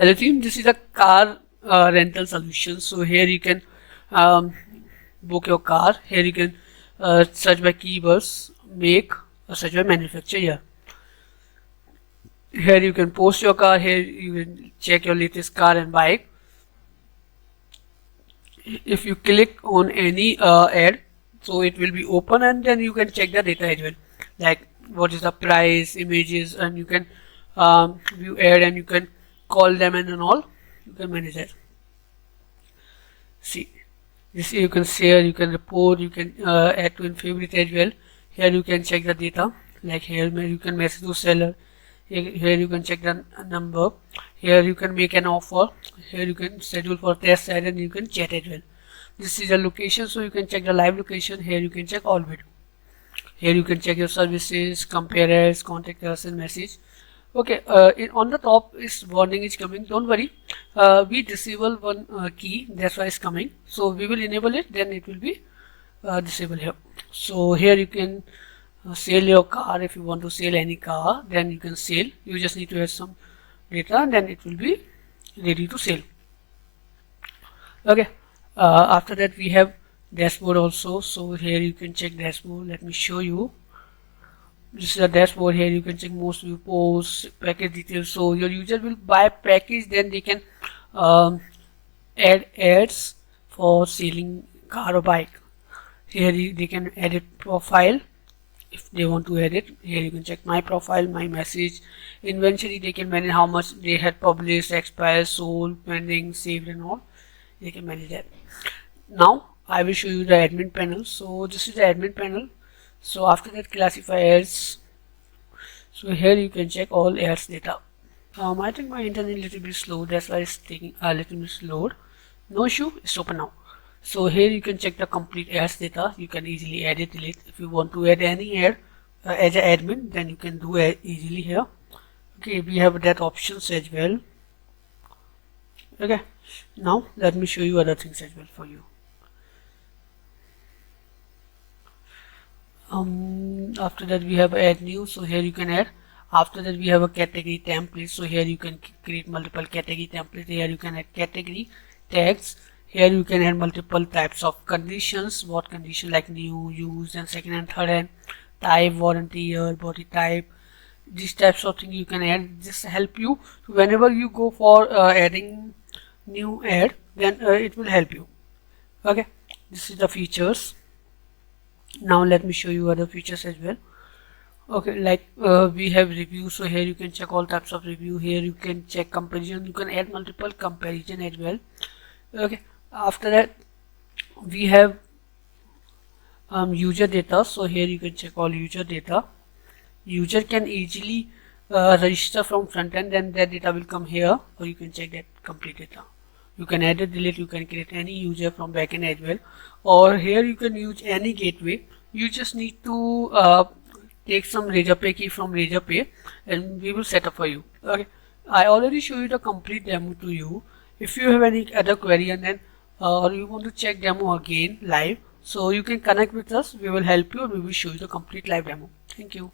Hello team, this is a car rental solution. So here you can book your car. Here you can search by keywords, make, or search by manufacturer. Here you can post your car. Here you can check your latest car and bike. If you click on any ad, so it will be open, and then you can check the data as well, like what is the price, images, and you can view ad, and you can call them and all. You can manage that. See, this you can share, you can report, you can add to in favorite as well. Here you can check the data, like here you can message to seller. Here you can check the number. Here you can make an offer. Here you can schedule for test side, and you can chat as well. This is a location, so you can check the live location. Here you can check all video. Here you can check your services, compare ads, contact us, and message. Okay, on the top is warning is coming. Don't worry, we disable one key, that's why it's coming. So we will enable it, then it will be disabled here. So here you can sell your car. If you want to sell any car, then you can sell. You just need to add some data, and then it will be ready to sell. Okay, after that we have dashboard also. So here you can check dashboard. Let me show you. This is a dashboard. Here you can check most view posts, package details. So your user will buy package, then they can add ads for selling car or bike. Here they can edit profile if they want to edit. Here you can check my profile, my message, inventory. They can manage how much they had published, expired, sold, pending, saved, and all. They can manage that. Now I will show you the admin panel. So this is the admin panel. So after that, classify ads. So here you can check all ads data. I think my internet is a little bit slow, that's why it's taking a little bit slow. No issue, it's open now. So here you can check the complete ads data. You can easily edit, delete. If you want to add any ad as an admin, then you can do it easily here. Okay, we have that options as well. Okay, now let me show you other things as well for you. After that we have add new, so here you can add. After that we have a category template, so here you can create multiple category templates. Here you can add category tags. Here you can add multiple types of conditions. What condition, like new, used, and second and third hand, type, warranty year, body type. These types of things you can add. This help you whenever you go for adding new ad, then it will help you. Okay, this is the features. Now let me show you other features as well. Okay, like we have review, so here you can check all types of review. Here you can check comparison. You can add multiple comparison as well. Okay, after that we have user data. So here you can check all user data. User can easily register from front end, and that data will come here, or you can check that complete data. You can edit, delete, you can create any user from backend as well, or here you can use any gateway. You just need to take some Razorpay key from Razorpay, and we will set up for you. Okay, I already show you the complete demo to you. If you have any other query, and then or you want to check demo again live, so you can connect with us. We will help you, and we will show you the complete live demo. Thank you.